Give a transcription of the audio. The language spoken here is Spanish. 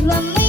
dejarlo.